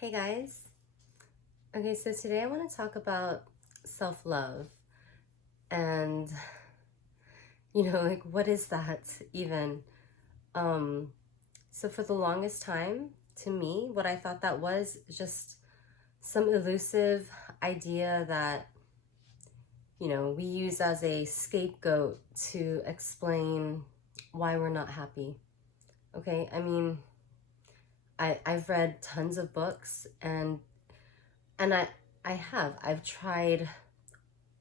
Hey guys. Okay, so today I want to talk about self-love and like what is that even? Um so for the longest time, to me, what I thought that was just some elusive idea that we use as a scapegoat to explain why we're not happy. Okay? I mean, I've read tons of books and I've tried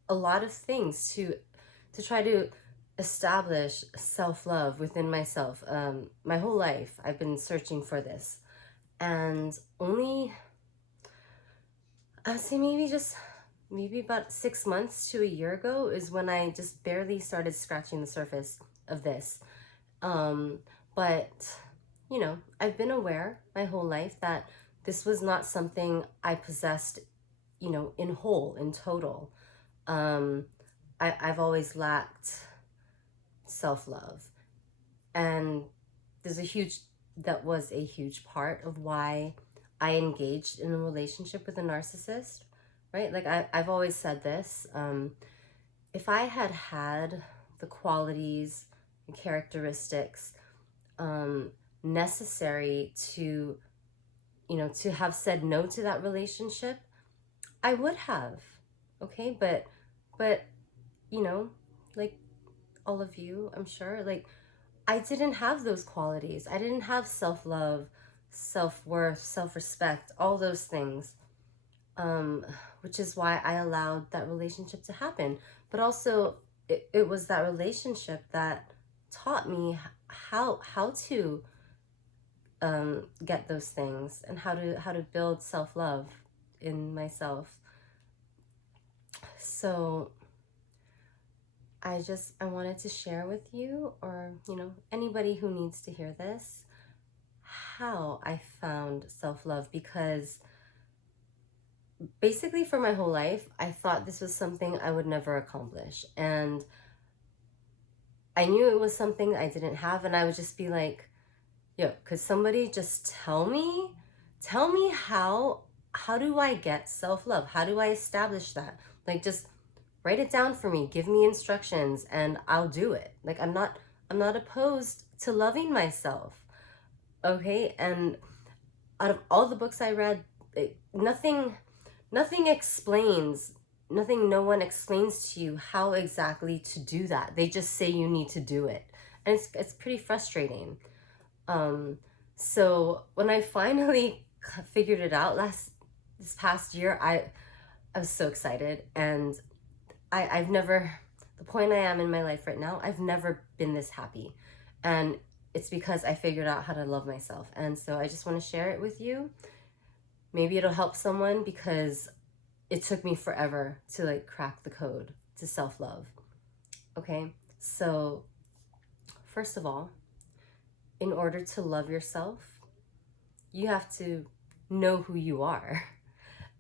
a lot of things to try to establish self-love within myself. My whole life I've been searching for this, and only I'd say maybe about 6 months to a year ago is when I just barely started scratching the surface of this. um, but I've been aware my whole life that this was not something I possessed, in total. um, I've always lacked self-love, and there's a huge that was a huge part of why I engaged in a relationship with a narcissist, right? Like I've always said this. If I had had the qualities and characteristics um, necessary to have said no to that relationship, I would have. Okay, but you know like all of you, I'm sure, like, I didn't have those qualities. I didn't have self-love, self-worth, self-respect, all those things. Which is why I allowed that relationship to happen. But also it was that relationship that taught me how to get those things, and how to build self-love in myself. So I wanted to share with you, or anybody who needs to hear this, how I found self-love, because basically for my whole life I thought this was something I would never accomplish, and I knew it was something I didn't have, and I would just be like, yo, could somebody just tell me how do I get self-love? How do I establish that? Like, just write it down for me, give me instructions, and I'll do it. Like, I'm not opposed to loving myself. Okay? And out of all the books I read, nothing explains, no one explains to you how exactly to do that. They just say you need to do it. And it's pretty frustrating. Um, so when I finally figured it out this past year, I was so excited, and I've never, the point I am in my life right now, I've never been this happy. And it's because I figured out how to love myself. And so I just want to share it with you. Maybe it'll help someone, because it took me forever to like crack the code to self-love. Okay? So first of all, in order to love yourself, you have to know who you are.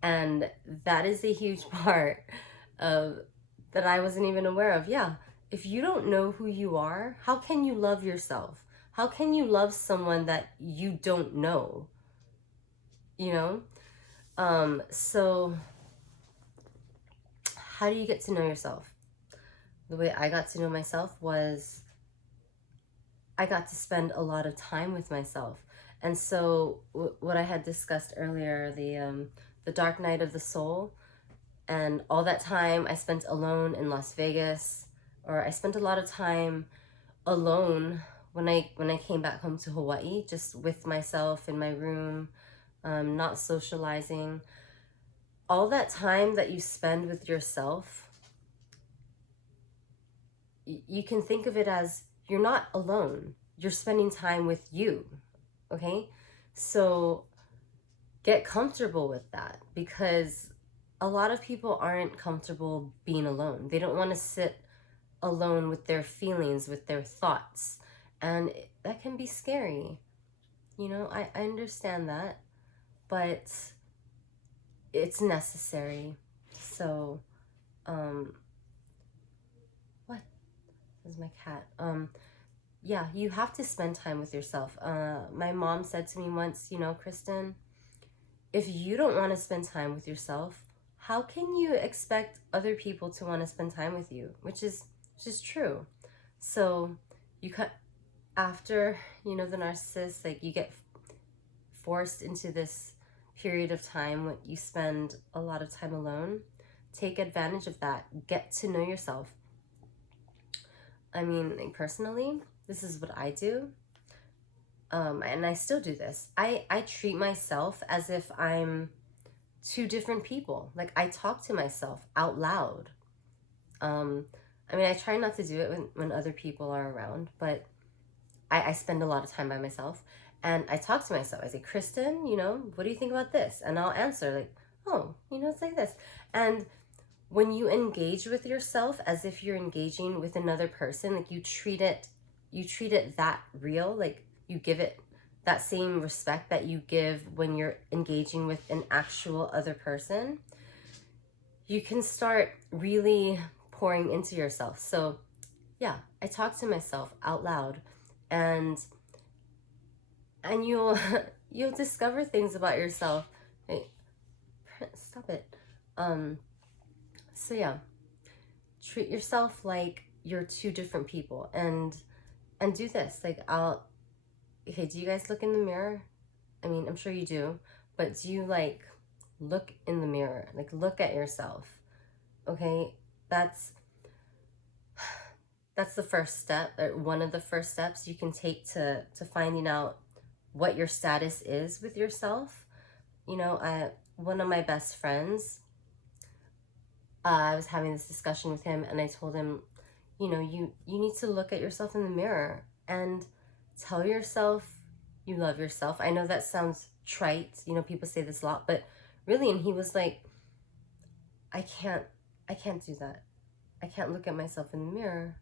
And that is a huge part of that I wasn't even aware of. Yeah. If you don't know who you are, how can you love yourself? How can you love someone that you don't know? You know? So how do you get to know yourself? The way I got to know myself was I got to spend a lot of time with myself. And so what I had discussed earlier, the dark night of the soul, and all that time I spent alone in Las Vegas, or I spent a lot of time alone when I came back home to Hawaii, just with myself in my room, not socializing. All that time that you spend with yourself, you can think of it as you're not alone. You're spending time with you, okay? So get comfortable with that, because a lot of people aren't comfortable being alone. They don't want to sit alone with their feelings, with their thoughts. And that can be scary. I understand that, but it's necessary. So, what is my cat? Yeah, you have to spend time with yourself. My mom said to me once, Kristen, if you don't want to spend time with yourself, how can you expect other people to want to spend time with you? Which is true. So you cut after, the narcissist, like you get forced into this period of time when you spend a lot of time alone. Take advantage of that. Get to know yourself. I mean, like, personally, this is what I do. And I still do this. I treat myself as if I'm two different people. Like, I talk to myself out loud. Um, I mean, I try not to do it when other people are around, but I spend a lot of time by myself. And I talk to myself. I say, Kristen, what do you think about this? And I'll answer, like, oh, it's like this. And when you engage with yourself as if you're engaging with another person, like you treat it that real, like you give it that same respect that you give when you're engaging with an actual other person, you can start really pouring into yourself. So yeah, I talk to myself out loud, and you'll you'll discover things about yourself. Hey, stop it. So yeah, treat yourself like you're two different people, and do this. Like, okay, do you guys look in the mirror? I mean, I'm sure you do, but do you, like, look in the mirror? Like, look at yourself. Okay, that's the first step, or one of the first steps you can take to finding out what your status is with yourself. One of my best friends, I was having this discussion with him, and I told him, you need to look at yourself in the mirror and tell yourself you love yourself. I know that sounds trite, people say this a lot, but really. And he was like, I can't do that. I can't look at myself in the mirror.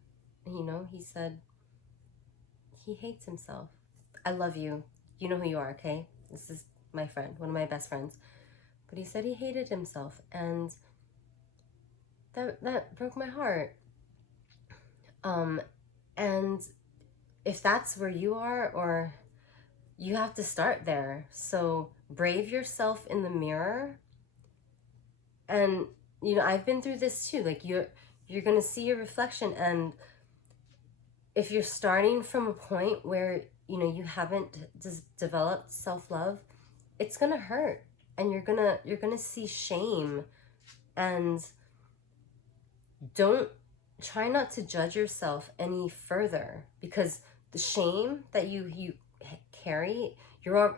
And, he said he hates himself. I love you. You know who you are, okay? This is my friend, one of my best friends. But he said he hated himself, and that broke my heart. And if that's where you are, or you have to start there. So brave yourself in the mirror. And I've been through this too. Like, you're going to see your reflection, and if you're starting from a point where you haven't developed self-love, it's going to hurt, and you're going to see shame. And don't try not to judge yourself any further, because the shame that you carry,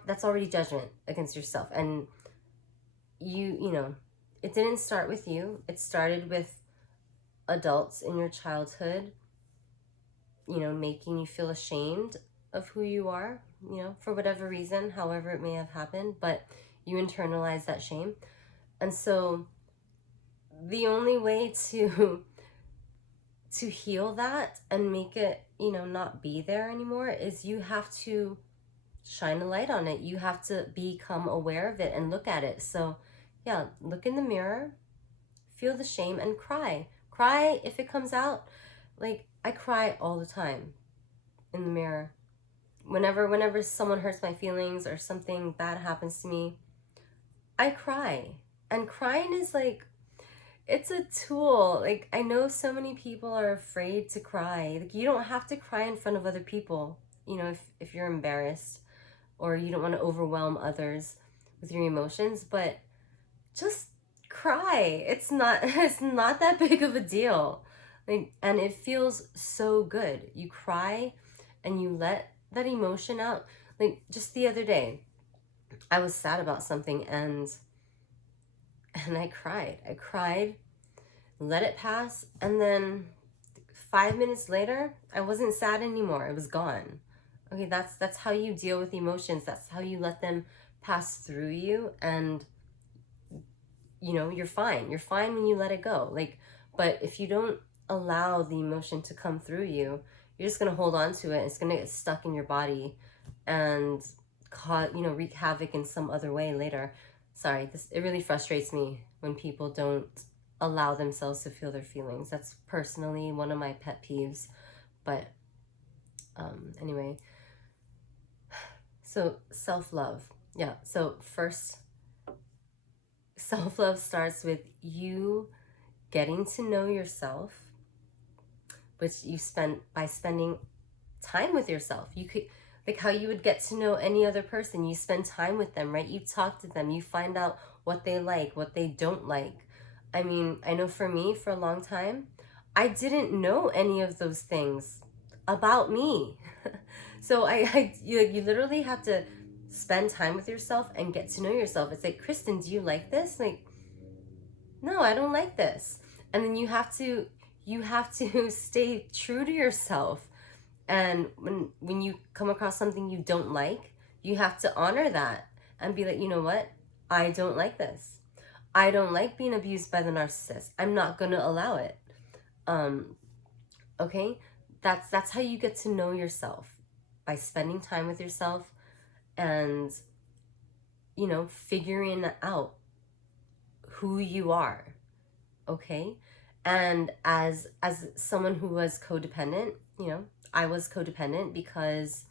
that's already judgment against yourself. And it didn't start with you. It started with adults in your childhood, making you feel ashamed of who you are, for whatever reason, however it may have happened, but you internalize that shame. And so the only way to heal that and make it, not be there anymore, is you have to shine a light on it. You have to become aware of it and look at it. So yeah, look in the mirror, feel the shame, and cry. Cry if it comes out. Like, I cry all the time in the mirror. Whenever someone hurts my feelings or something bad happens to me, I cry. And crying is like, it's a tool. Like, I know so many people are afraid to cry. Like, you don't have to cry in front of other people, if you're embarrassed or you don't want to overwhelm others with your emotions, but just cry. It's not it's not that big of a deal. Like, and it feels so good. You cry and you let that emotion out. Like, just the other day, I was sad about something, and I cried, let it pass, and then 5 minutes later, I wasn't sad anymore. It was gone. Okay, that's how you deal with emotions. That's how you let them pass through you, and you're fine. You're fine when you let it go. Like, but if you don't allow the emotion to come through you, you're just gonna hold on to it. It's gonna get stuck in your body and wreak havoc in some other way later. Sorry, it really frustrates me when people don't allow themselves to feel their feelings. That's personally one of my pet peeves. But anyway, so self-love. Yeah, so first Self-love starts with you getting to know yourself, which you spend by spending time with yourself. You could, like how you would get to know any other person. You spend time with them, right? You talk to them, you find out what they like, what they don't like. I mean, I know for me, for a long time, I didn't know any of those things about me. So you literally have to spend time with yourself and get to know yourself. It's like, Kristen, do you like this? Like, no, I don't like this. And then you have to stay true to yourself. And when you come across something you don't like, you have to honor that and be like, you know what? I don't like this. I don't like being abused by the narcissist. I'm not going to allow it. Um, okay? That's how you get to know yourself, by spending time with yourself and, figuring out who you are, okay? And as someone who was codependent, I was codependent because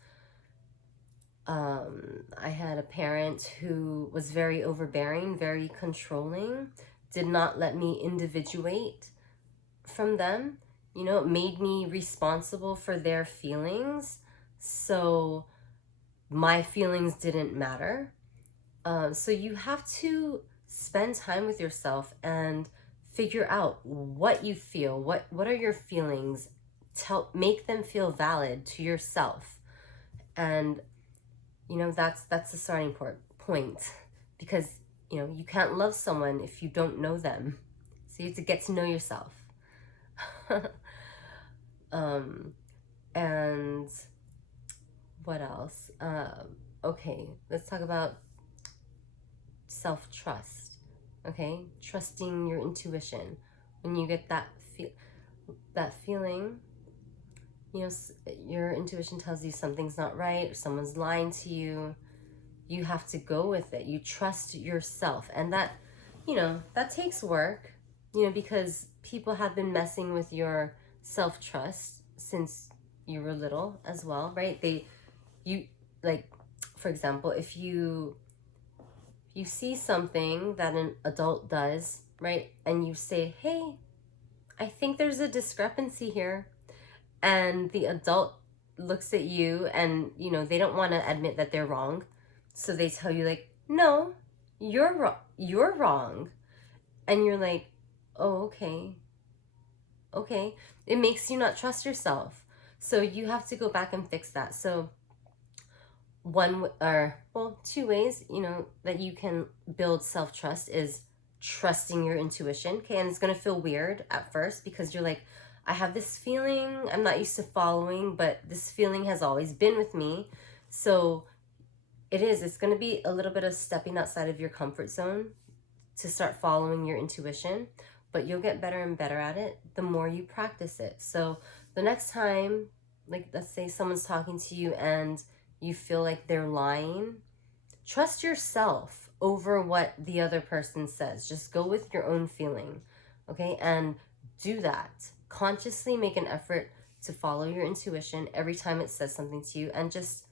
I had a parent who was very overbearing, very controlling, did not let me individuate from them. It made me responsible for their feelings. So my feelings didn't matter. So you have to spend time with yourself and figure out what you feel. What are your feelings? Make them feel valid to yourself. And that's the starting point, because you can't love someone if you don't know them. So you have to get to know yourself. And what else? Okay, let's talk about self-trust. Okay, trusting your intuition. When you get that feeling, your intuition tells you something's not right, or someone's lying to you, you have to go with it. You trust yourself. And that takes work, because people have been messing with your self-trust since you were little as well, right? Like, for example, if you see something that an adult does, right? And you say, hey, I think there's a discrepancy here. And the adult looks at you and, they don't want to admit that they're wrong. So they tell you, like, no, you're wrong. You're wrong. And you're like, oh, okay. Okay. It makes you not trust yourself. So you have to go back and fix that. So two ways, that you can build self-trust is trusting your intuition. Okay. And it's going to feel weird at first because you're like, I have this feeling I'm not used to following, but this feeling has always been with me. So it's going to be a little bit of stepping outside of your comfort zone to start following your intuition, but you'll get better and better at it the more you practice it. So the next time, like, let's say someone's talking to you and you feel like they're lying, trust yourself over what the other person says. Just go with your own feeling, okay? And do that. Consciously make an effort to follow your intuition every time it says something to you, and just,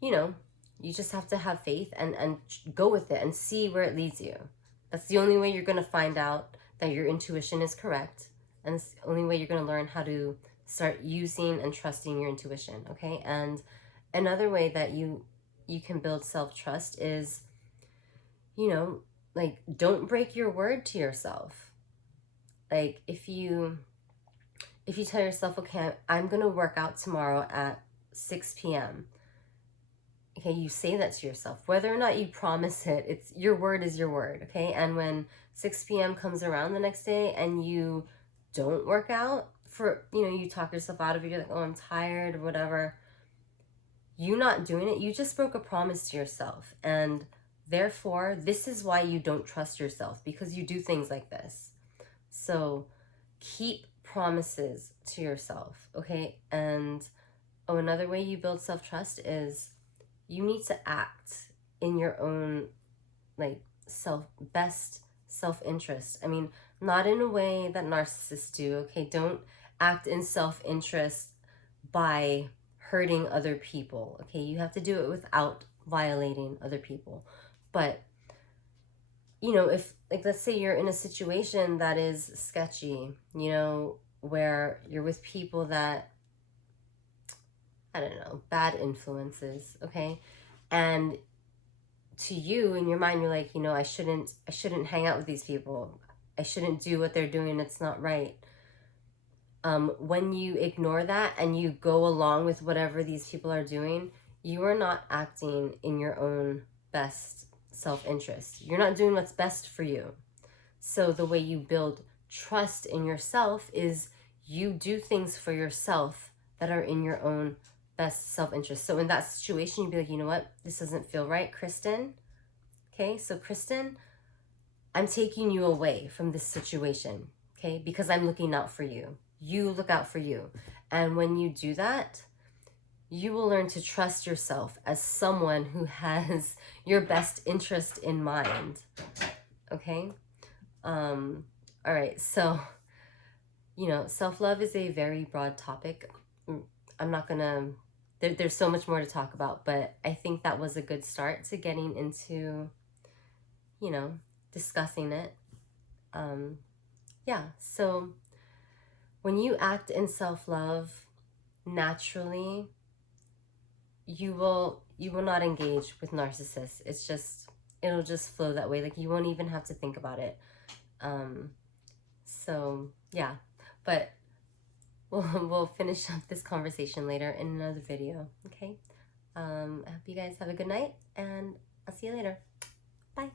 you just have to have faith and go with it and see where it leads you. That's the only way you're going to find out that your intuition is correct, and it's the only way you're going to learn how to start using and trusting your intuition, okay? And another way that you can build self-trust is, like, don't break your word to yourself. Like, if you tell yourself, okay, I'm going to work out tomorrow at 6 p.m., okay, you say that to yourself. Whether or not you promise it, it's your word is your word, okay? And when 6 p.m. comes around the next day and you don't work out, you talk yourself out of it, you're like, oh, I'm tired or whatever, you not doing it, you just broke a promise to yourself. And therefore, this is why you don't trust yourself, because you do things like this. So keep promises to yourself, okay? And another way you build self-trust is you need to act in your own, like, best self-interest. I mean, not in a way that narcissists do, okay? Don't act in self-interest by hurting other people, okay? You have to do it without violating other people. But you know, if, like, let's say you're in a situation that is sketchy, you know, where you're with people that, I don't know, bad influences, okay? And to you, in your mind, you're like, you know, I shouldn't hang out with these people. I shouldn't do what they're doing. It's not right. When you ignore that and you go along with whatever these people are doing, you are not acting in your own best self-interest. You're not doing what's best for you. So the way you build trust in yourself is you do things for yourself that are in your own best self-interest. So in that situation, you'd be like, you know what? This doesn't feel right, Kristen. Okay, so Kristen, I'm taking you away from this situation, okay? Because I'm looking out for you. You look out for you. And when you do that, you will learn to trust yourself as someone who has your best interest in mind, okay? All right, so, you know, self-love is a very broad topic. I'm not gonna, there's so much more to talk about, but I think that was a good start to getting into, you know, discussing it. Yeah, so when you act in self-love, naturally, you will not engage with narcissists. It'll just flow that way. Like, you won't even have to think about it. So yeah, but we'll finish up this conversation later in another video, okay? I hope you guys have a good night, and I'll see you later. Bye.